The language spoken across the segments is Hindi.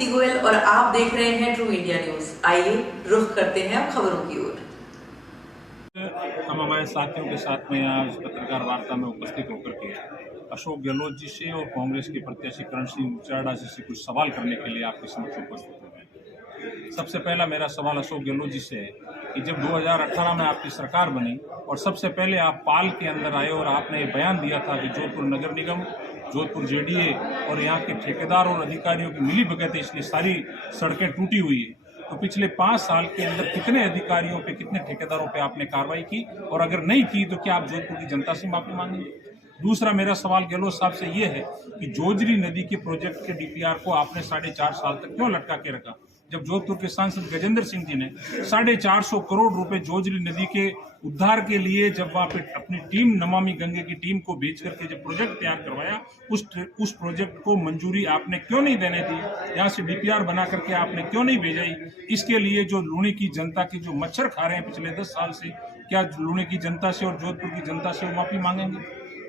दीप्ति गोयल और आप देख रहे हैं ट्रू इंडिया न्यूज। आइए रुख करते हैं अब खबरों की ओर। हम हमारे साथियों के साथ में यहाँ पत्रकार वार्ता में उपस्थित होकर के अशोक गहलोत जी से और कांग्रेस के प्रत्याशी करण सिंह उचाड़ा जी से कुछ सवाल करने के लिए आपके समक्ष उपस्थित हुए हैं। सबसे पहला मेरा सवाल अशोक गहलोत जी से है कि जब 2018 में आपकी सरकार बनी और सबसे पहले आप पाल के अंदर आए और आपने बयान दिया था कि जोधपुर नगर निगम, जोधपुर जेडीए और यहाँ के ठेकेदार और अधिकारियों की मिली भगत है, इसलिए सारी सड़कें टूटी हुई है। तो पिछले 5 साल के अंदर कितने अधिकारियों पे, कितने ठेकेदारों पे आपने कार्रवाई की, और अगर नहीं की तो क्या आप जोधपुर की जनता से माफी मांगेंगे? दूसरा मेरा सवाल गहलोत साहब से ये है कि जोजरी नदी के प्रोजेक्ट के डीपीआर को आपने 4.5 साल तक क्यों लटका के रखा, जब जोधपुर के सांसद गजेंद्र सिंह जी ने 450 करोड़ रुपए जोजरी नदी के उद्धार के लिए जब वहां पे अपनी टीम नमामि गंगे की टीम को भेज करके जब प्रोजेक्ट तैयार करवाया, उस प्रोजेक्ट को मंजूरी आपने क्यों नहीं देने दी? यहाँ से डीपीआर बना करके आपने क्यों नहीं भेजा? इसके लिए जो लूणी की जनता की जो मच्छर खा रहे हैं पिछले 10 साल से, क्या लूणी की जनता से और जोधपुर की जनता से वो माफी मांगेंगे?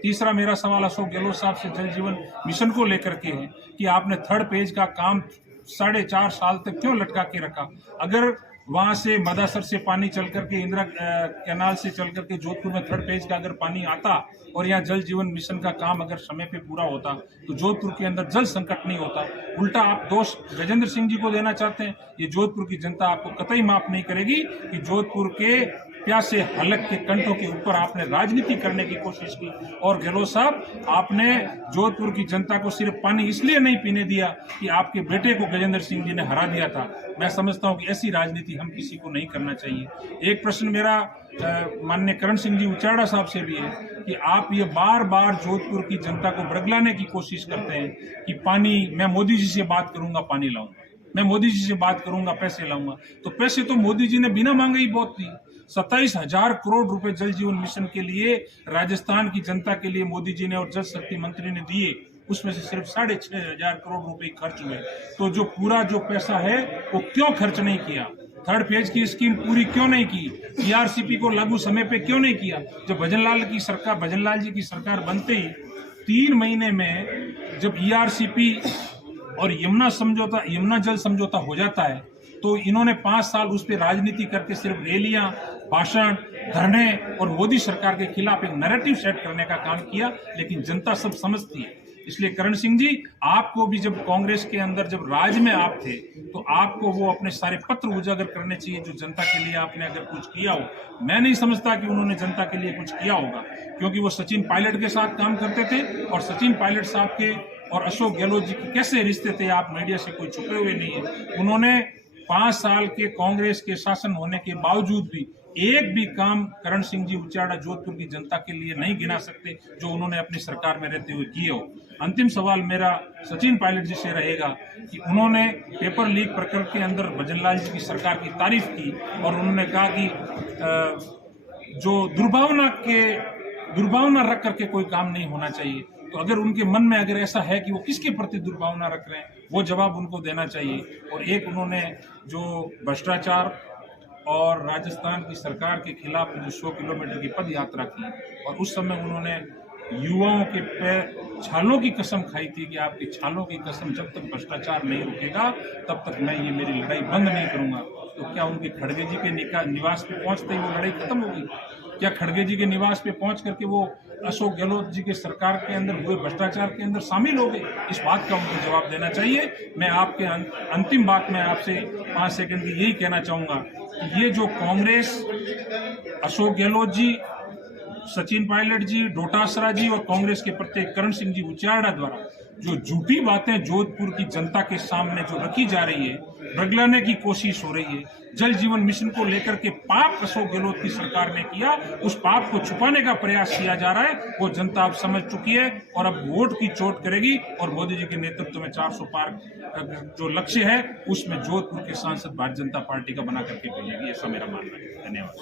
तीसरा मेरा सवाल अशोक गहलोत साहब से जल जीवन मिशन को लेकर के है कि आपने 3rd पेज का काम 4.5 साल तक क्यों लटका के रखा? अगर वहां से मदासर से पानी चल करके इंदिरा कैनाल से चल करके जोधपुर में 3rd पेज का अगर पानी आता और यहाँ जल जीवन मिशन का काम अगर समय पे पूरा होता तो जोधपुर के अंदर जल संकट नहीं होता। उल्टा आप दोष गजेंद्र सिंह जी को देना चाहते हैं। ये जोधपुर की जनता आपको कतई माफ नहीं करेगी कि जोधपुर के प्यासे हलक के कंठों के ऊपर आपने राजनीति करने की कोशिश की। और गहलोत साहब, आपने जोधपुर की जनता को सिर्फ पानी इसलिए नहीं पीने दिया कि आपके बेटे को गजेंद्र सिंह जी ने हरा दिया था। मैं समझता हूं कि ऐसी राजनीति हम किसी को नहीं करना चाहिए। एक प्रश्न मेरा माननीय करण सिंह जी उचाड़ा साहब से भी है कि आप ये बार बार जोधपुर की जनता को बरगलाने की कोशिश करते हैं कि पानी, मैं मोदी जी से बात करूंगा पानी लाऊंगा, मैं मोदी जी से बात करूंगा पैसे लाऊंगा। तो पैसे तो मोदी जी ने बिना मांगे ही बहुत दी। 27,000 करोड़ रुपए जल जीवन मिशन के लिए राजस्थान की जनता के लिए मोदी जी ने और जल शक्ति मंत्री ने दिए, उसमें से सिर्फ 6,500 करोड़ रुपए खर्च हुए। तो जो पूरा जो पैसा है वो क्यों खर्च नहीं किया? 3rd पेज की स्कीम पूरी क्यों नहीं की? ईआरसीपी को लागू समय पे क्यों नहीं किया? जब भजनलाल जी की सरकार बनते ही 3 महीने में जब ईआरसीपी और यमुना जल समझौता हो जाता है तो इन्होंने 5 साल उस पर राजनीति करके सिर्फ रैलियां, भाषण, धरने और मोदी सरकार के खिलाफ एक नैरेटिव सेट करने का काम किया, लेकिन जनता सब समझती है। इसलिए करण सिंह जी, आपको भी जब कांग्रेस के अंदर जब राज में आप थे तो आपको वो अपने सारे पत्र उजागर करने चाहिए जो जनता के लिए आपने अगर कुछ किया हो। मैं नहीं समझता कि उन्होंने जनता के लिए कुछ किया होगा, क्योंकि वो सचिन पायलट के साथ काम करते थे और सचिन पायलट साहब के और अशोक गहलोत जी के कैसे रिश्ते थे आप मीडिया से कोई छुपे हुए नहीं है। उन्होंने 5 साल के कांग्रेस के शासन होने के बावजूद भी एक भी काम करण सिंह जी उचाड़ा जोधपुर की जनता के लिए नहीं गिना सकते जो उन्होंने अपनी सरकार में रहते हुए किए हो। अंतिम सवाल मेरा सचिन पायलट जी से रहेगा कि उन्होंने पेपर लीक प्रकरण के अंदर भजनलाल जी की सरकार की तारीफ की और उन्होंने कहा कि जो दुर्भावना रख करके कोई काम नहीं होना चाहिए। तो अगर उनके मन में अगर ऐसा है कि वो किसके प्रति दुर्भावना रख रहे हैं, वो जवाब उनको देना चाहिए। और एक उन्होंने जो भ्रष्टाचार और राजस्थान की सरकार के खिलाफ जो 100 किलोमीटर की पद यात्रा की और उस समय उन्होंने युवाओं के छालों की कसम खाई थी कि आपकी छालों की कसम, जब तक भ्रष्टाचार नहीं रुकेगा तब तक मैं ये मेरी लड़ाई बंद नहीं करूंगा। तो क्या उनके खड़गे जी के निवास पे पहुंचते ही वो लड़ाई खत्म होगी? क्या खड़गे जी के निवास पे पहुंच करके वो अशोक गहलोत जी के सरकार के अंदर हुए भ्रष्टाचार के अंदर शामिल हो गए? इस बात का उनको जवाब देना चाहिए। मैं आपके अंतिम बात में आपसे 5 सेकंड की यही कहना चाहूंगा कि ये जो कांग्रेस, अशोक गहलोत जी, सचिन पायलट जी, डोटासरा जी और कांग्रेस के प्रत्येक करण सिंह जी उचाड़ा द्वारा जो झूठी बातें जोधपुर की जनता के सामने जो रखी जा रही है, बरगलाने की कोशिश हो रही है, जल जीवन मिशन को लेकर के पाप अशोक गहलोत की सरकार ने किया, उस पाप को छुपाने का प्रयास किया जा रहा है, वो जनता अब समझ चुकी है और अब वोट की चोट करेगी। और मोदी जी के नेतृत्व में 400 पार जो लक्ष्य है उसमें जोधपुर के सांसद भारतीय जनता पार्टी का बना करके भेजेगी, ऐसा मेरा मानना है। धन्यवाद।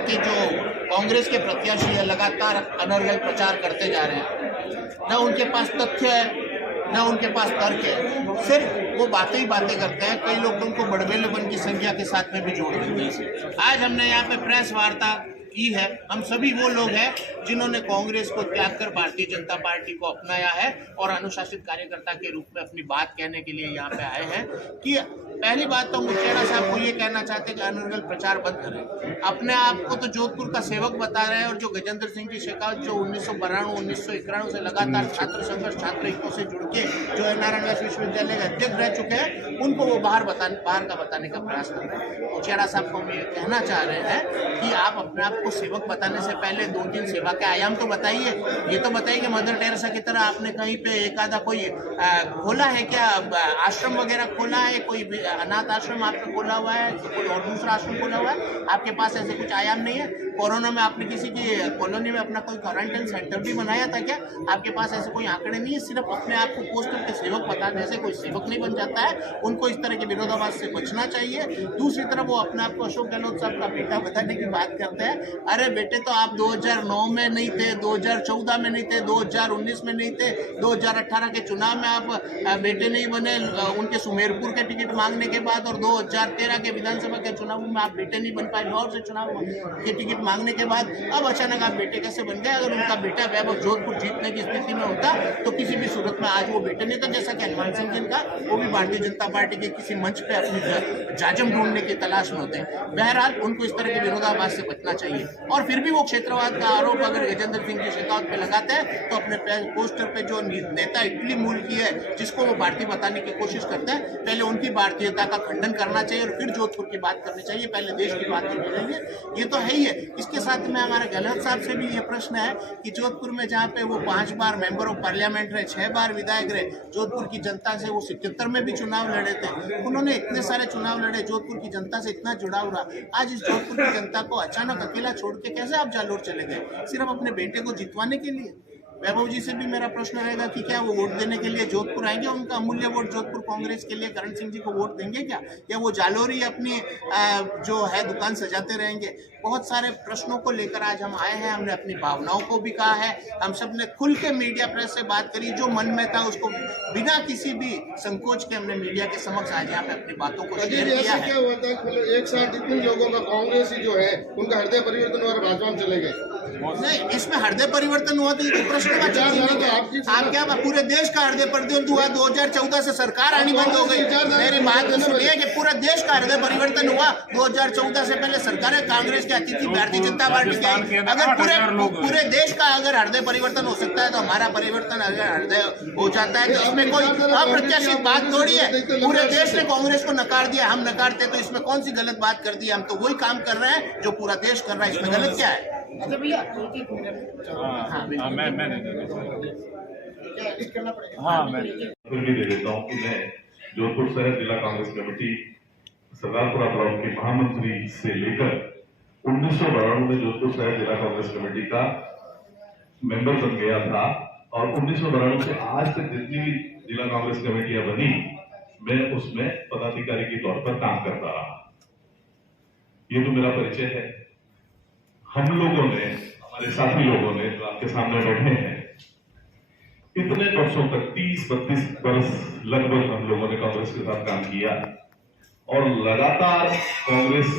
कि जो कांग्रेस के प्रत्याशी है लगातार अनर्गल प्रचार करते जा रहे हैं, न उनके पास तथ्य है न उनके पास तर्क है, सिर्फ वो बातें ही बातें करते हैं। कई लोग उनको बड़बेलेपन की संख्या के साथ में भी जोड़ देते हैं। आज हमने यहाँ पे प्रेस वार्ता की है। हम सभी वो लोग हैं जिन्होंने कांग्रेस को त्याग कर भारतीय जनता पार्टी को अपनाया है और अनुशासित कार्यकर्ता के रूप में अपनी बात कहने के लिए यहाँ पे आए हैं। कि पहली बात तो मुखियाड़ा साहब को ये कहना चाहते हैं कि अनर्गल प्रचार बंद करें। अपने आप को तो जोधपुर का सेवक बता रहे हैं, और जो गजेंद्र सिंह जी शेखावत जो 1992-1991 से लगातार छात्र संघर्ष छात्र हितों से जुड़ के जो है नारायण व्यास विश्वविद्यालय के अध्यक्ष रह चुके हैं, उनको वो बाहर का बताने का प्रयास कर रहे हैं। मुखियाड़ा साहब को हम ये कहना चाह रहे हैं कि आप अपने आप को सेवक बताने से पहले 2-3 सेवा के आयाम तो बताइए। ये तो बताइए कि मदर टेरेसा की तरह आपने कहीं पे एक आधा कोई खोला है क्या, आश्रम वगैरह खोला है, कोई अनाथ आश्रम आपने खोला हुआ है, कोई और दूसरा आश्रम खोला हुआ है? आपके पास ऐसे कुछ आयाम नहीं है। कोरोना में आपने किसी की कॉलोनी में अपना कोई क्वारंटाइन सेंटर भी बनाया था क्या? आपके पास ऐसे कोई आंकड़े नहीं है। सिर्फ अपने आप को पोस्ट करके सेवक बताने से कोई सेवक नहीं बन जाता है। उनको इस तरह के विरोधाभास से बचना चाहिए। दूसरी तरफ वो अपने आप को अशोक गहलोत साहब का बेटा बताने की बात करते हैं। अरे बेटे, तो आप 2009 में नहीं थे, 2014 में नहीं थे, 2019 में नहीं थे, 2018 के चुनाव में आप बेटे नहीं बने उनके सुमेरपुर के टिकट मांगने के बाद, और 2013 के विधानसभा के चुनाव में आप बेटे नहीं बन पाए लाहौर से चुनाव के टिकट मांगने के बाद। अब अचानक आप बेटे कैसे बन गए? अगर उनका बेटा वैभव जोधपुर जीतने की स्थिति में होता तो किसी भी सूरत में आज वो बेटे नहीं था। जैसा कि हनुमान सिंह जिनका, वो भी भारतीय जनता पार्टी के किसी मंच पे अपनी जाजम ढूंढने की तलाश में होते हैं। बहरहाल उनको इस तरह के विरोधाभास से बचना चाहिए। और फिर भी वो क्षेत्रवाद का आरोप अगर गजेंद्र सिंह जी शेखावत पे लगाते हैं तो अपने पोस्टर पे जो नेता इटली मूल की है जिसको वो भारतीय बताने की कोशिश करते हैं, पहले उनकी भारतीयता का खंडन करना चाहिए और फिर जोधपुर की बात करनी चाहिए। पहले देश की बात करनी चाहिए। ये तो है ही है। इसके साथ में हमारे गहलोत साहब से भी ये प्रश्न है कि जोधपुर में जहाँ पे वो 5 बार मेंबर ऑफ पार्लियामेंट रहे, 6 बार विधायक रहे, जोधपुर की जनता से वो 77 में भी चुनाव लड़े थे। उन्होंने इतने सारे चुनाव लड़े, जोधपुर की जनता से इतना जुड़ाव रहा। आज इस जोधपुर की जनता को अचानक अकेला छोड़ के कैसे आप जालोर चले गए? सिर्फ अपने बेटे को जितवाने के लिए? वैभव जी से भी मेरा प्रश्न रहेगा कि क्या वो वोट देने के लिए जोधपुर आएंगे? उनका अमूल्य वोट जोधपुर कांग्रेस के लिए करण सिंह जी को वोट देंगे क्या? या वो जालोर ही अपनी जो है दुकान सजाते रहेंगे? बहुत सारे प्रश्नों को लेकर आज हम आए हैं। हमने अपनी भावनाओं को भी कहा है। हम सब ने खुल के मीडिया प्रेस से बात करी। जो मन में था उसको बिना किसी भी संकोच के हमने मीडिया के समक्ष आज यहाँ पे अपनी बातों को शेयर किया है। क्या होता है एक साथ इतने लोगों का कांग्रेस ही जो है उनका हृदय परिवर्तन और भाजपा में चले गए? नहीं, इसमें हृदय परिवर्तन हुआ तो ये प्रश्न का आप क्या पूरे देश का हृदय परिवर्तन हुआ? 2014 से सरकार आनी बंद हो गई। मेरी बात तो सुनिए कि पूरा देश का हृदय परिवर्तन हुआ। 2014 से पहले सरकार कांग्रेस की आती थी, भारतीय जनता पार्टी की। अगर पूरे देश का अगर हृदय परिवर्तन हो सकता है तो हमारा परिवर्तन अगर हृदय हो जाता है तो इसमें कोई अप्रत्याशित बात थोड़ी है। पूरे देश ने कांग्रेस को नकार दिया, हम नकारते तो इसमें कौन सी गलत बात कर दी? हम तो वही काम कर रहे हैं जो पूरा देश कर रहा है। इसमें गलत क्या है? मैं फिर भी दे देता हूँ कि मैं जोधपुर शहर जिला कांग्रेस कमेटी सरदारपुरा ब्लॉक के महामंत्री से लेकर 1992 में जोधपुर शहर जिला कांग्रेस कमेटी का मेंबर बन गया था, और 1992 से आज तक जितनी भी जिला कांग्रेस कमेटियां बनी मैं उसमें पदाधिकारी के तौर पर काम करता रहा। ये तो मेरा परिचय है। हम लोगों ने, हमारे साथी लोगों ने जो आपके सामने बैठे हैं, इतने वर्षों तक 30-32 वर्ष लगभग हम लोगों ने कांग्रेस के साथ काम किया और लगातार कांग्रेस